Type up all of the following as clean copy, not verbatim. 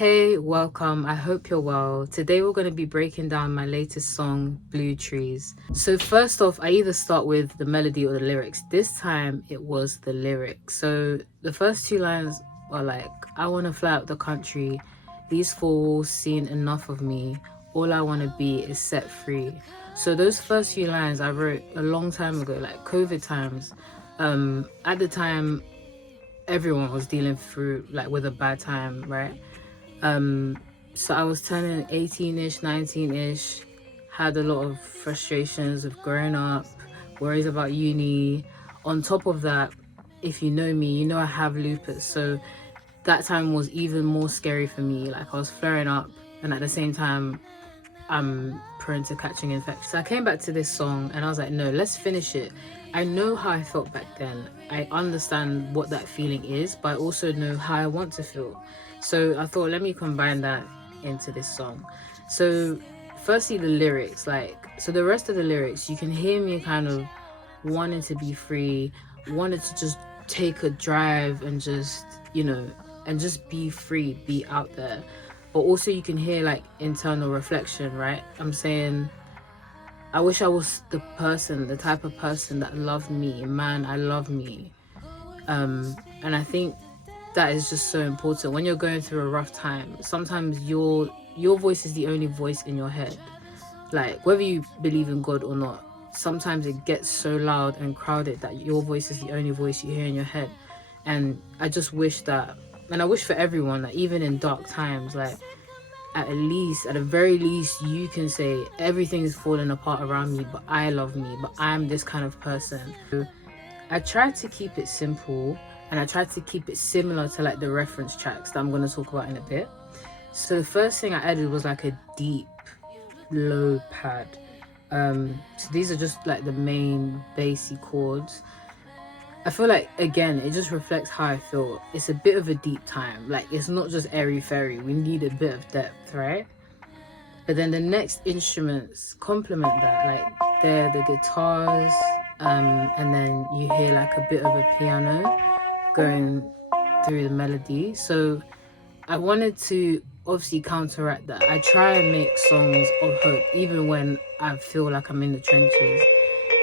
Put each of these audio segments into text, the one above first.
Hey, welcome. I hope you're well. Today we're going to be breaking down my latest song, Blue Trees. So first off, I either start with the melody or the lyrics. This time it was the lyrics. So the first two lines are like, I want to fly out the country. These fools seen enough of me. All I want to be is set free. So those first few lines I wrote a long time ago, like COVID times. At the time, everyone was dealing through like with a bad time, right? So I was turning 18-ish, 19-ish, had a lot of frustrations of growing up, worries about uni. On top of that, if you know me, you know I have lupus, so that time was even more scary for me. Like I was flaring up, and at the same time I'm prone to catching infections. So I came back to this song and I was like, no, let's finish it. I know how I felt back then. I understand what that feeling is, but I also know how I want to feel. So I thought, let me combine that into this song. So firstly, the lyrics, so the rest of the lyrics, you can hear me kind of wanting to be free, wanted to just take a drive and just, and just be free, be out there. But also you can hear like internal reflection, right? I'm saying, I wish I was the type of person that loved me. Man, I love me. And I think that is just so important when you're going through a rough time. Sometimes your voice is the only voice in your head. Like whether you believe in God or not, sometimes it gets so loud and crowded that your voice is the only voice you hear in your head. And I just wish that, and I wish for everyone that even in dark times, like at the very least, you can say everything is falling apart around me, but I love me, but I'm this kind of person. So I tried to keep it simple, and I tried to keep it similar to like the reference tracks that I'm going to talk about in a bit. So the first thing I added was like a deep low pad. So these are just like the main bassy chords. I feel like, again, it just reflects how I feel. It's a bit of a deep time. Like, it's not just airy fairy. We need a bit of depth, right? But then the next instruments complement that. Like, they're the guitars, and then you hear like a bit of a piano going through the melody. So I wanted to obviously counteract that. I try and make songs of hope, even when I feel like I'm in the trenches.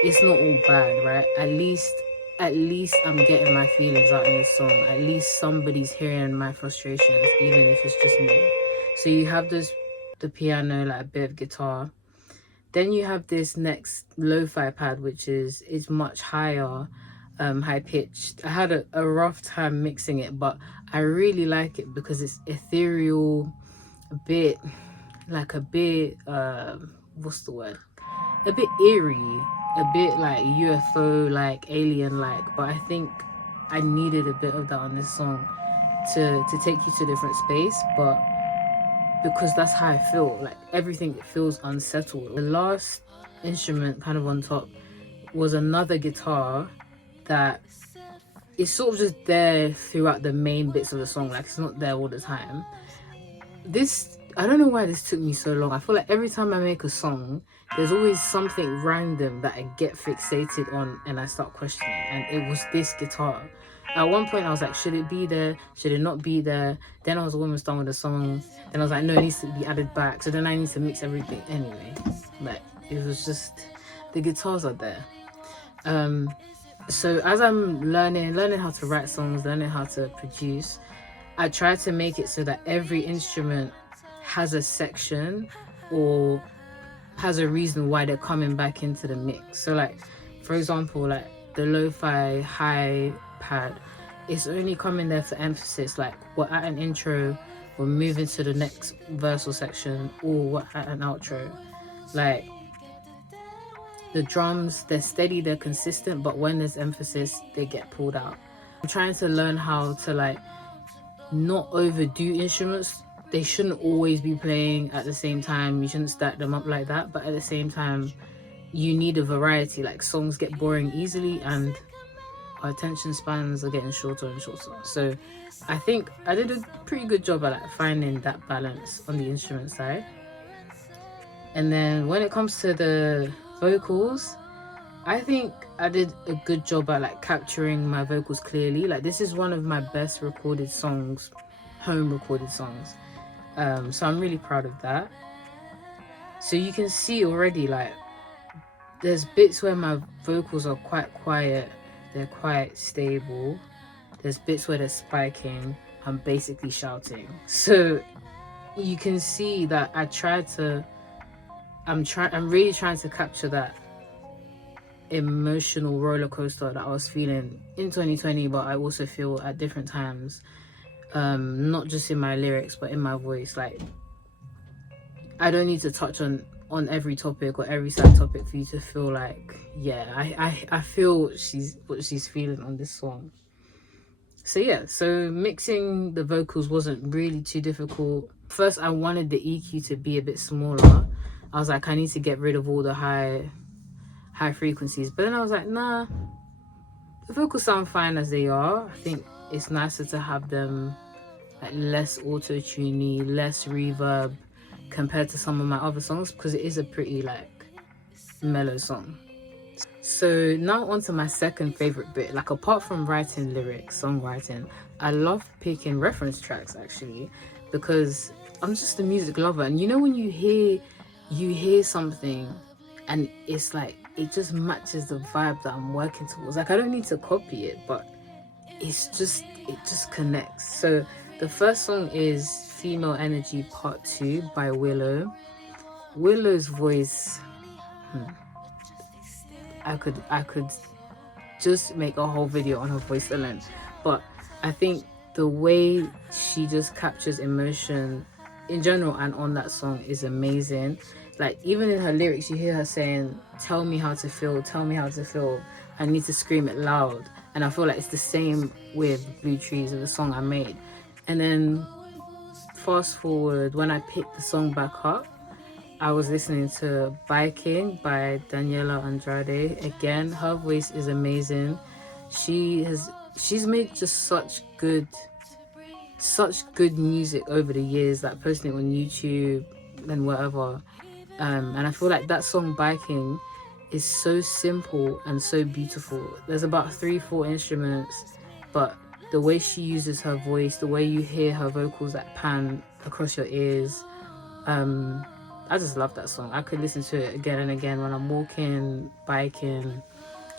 It's not all bad, right? At least I'm getting my feelings out in this song. At least somebody's hearing my frustrations, even if it's just me. So you have the piano, like a bit of guitar. Then you have this next lo-fi pad, which is much higher, high pitched. I had a rough time mixing it, but I really like it because it's ethereal, a bit, what's the word? A bit eerie, a bit like UFO, like alien like, but I think I needed a bit of that on this song to take you to a different space. But because that's how I feel, like everything feels unsettled. The last instrument kind of on top was another guitar that is sort of just there throughout the main bits of the song, like it's not there all the time. I don't know why this took me so long. I feel like every time I make a song, there's always something random that I get fixated on and I start questioning. And it was this guitar. At one point, I was like, should it be there? Should it not be there? Then I was almost done with the song. Then I was like, no, it needs to be added back. So then I need to mix everything anyway. Like, it was just, the guitars are there. So as I'm learning how to write songs, learning how to produce, I try to make it so that every instrument has a section or has a reason why they're coming back into the mix. So like, for example, like the lo-fi high pad, it's only coming there for emphasis. Like we're at an intro, we're moving to the next verse or section, or we're at an outro. Like the drums, they're steady, they're consistent, but when there's emphasis, they get pulled out. I'm trying to learn how to like not overdo instruments. They shouldn't always be playing at the same time. You shouldn't stack them up like that, but at the same time you need a variety. Like songs get boring easily and our attention spans are getting shorter and shorter. So I think I did a pretty good job at like finding that balance on the instrument side. And then when it comes to the vocals, I think I did a good job at like capturing my vocals clearly. Like this is one of my best recorded songs, home recorded songs. So I'm really proud of that. So you can see already, like, there's bits where my vocals are quite quiet, they're quite stable. There's bits where they're spiking, I'm basically shouting. So you can see that I'm really trying to capture that emotional roller coaster that I was feeling in 2020, but I also feel at different times, not just in my lyrics but in my voice. Like, I don't need to touch on every topic or every side topic for you to feel like, yeah, I feel what she's feeling on this song. So yeah, so mixing the vocals wasn't really too difficult. First, I wanted the EQ to be a bit smaller. I was like, I need to get rid of all the high frequencies. But then I was like, nah, the vocals sound fine as they are. I think it's nicer to have them like less auto-tuney, less reverb compared to some of my other songs, because it is a pretty like mellow song. So now on to my second favorite bit. Like, apart from writing lyrics, songwriting, I love picking reference tracks actually, because I'm just a music lover. And you know, when you hear something and it's like it just matches the vibe that I'm working towards. Like, I don't need to copy it, but it just connects. So the first song is Female Energy Part 2 by Willow. Willow's voice, I could just make a whole video on her voice alone. But I think the way she just captures emotion in general and on that song is amazing. Like, even in her lyrics, you hear her saying, tell me how to feel, tell me how to feel. I need to scream it loud. And I feel like it's the same with BlueTrees, the song I made. And then fast forward, when I picked the song back up, I was listening to Biking by Daniela Andrade. Again, her voice is amazing. She's made just such good music over the years, like posting it on YouTube and whatever. And I feel like that song Biking is so simple and so beautiful. There's about 3-4 instruments, but the way she uses her voice, the way you hear her vocals that pan across your ears, I just love that song. I could listen to it again and again when I'm walking, biking,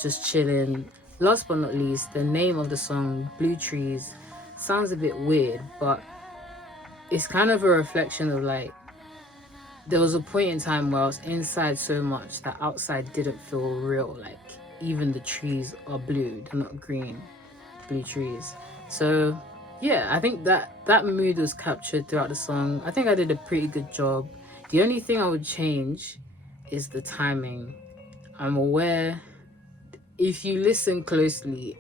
just chilling. Last but not least, the name of the song, BlueTrees, sounds a bit weird, but it's kind of a reflection of, like, there was a point in time where I was inside so much that outside didn't feel real. Like, even the trees are blue, they're not green. Blue trees. So yeah, I think that mood was captured throughout the song. I think I did a pretty good job. The only thing I would change is the timing. I'm aware, if you listen closely,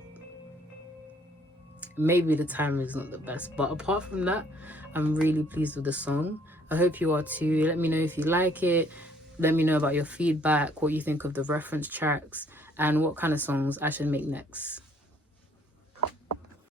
maybe the timing is not the best, but apart from that, I'm really pleased with the song. I hope you are too. Let me know if you like it. Let me know about your feedback, what you think of the reference tracks, and what kind of songs I should make next.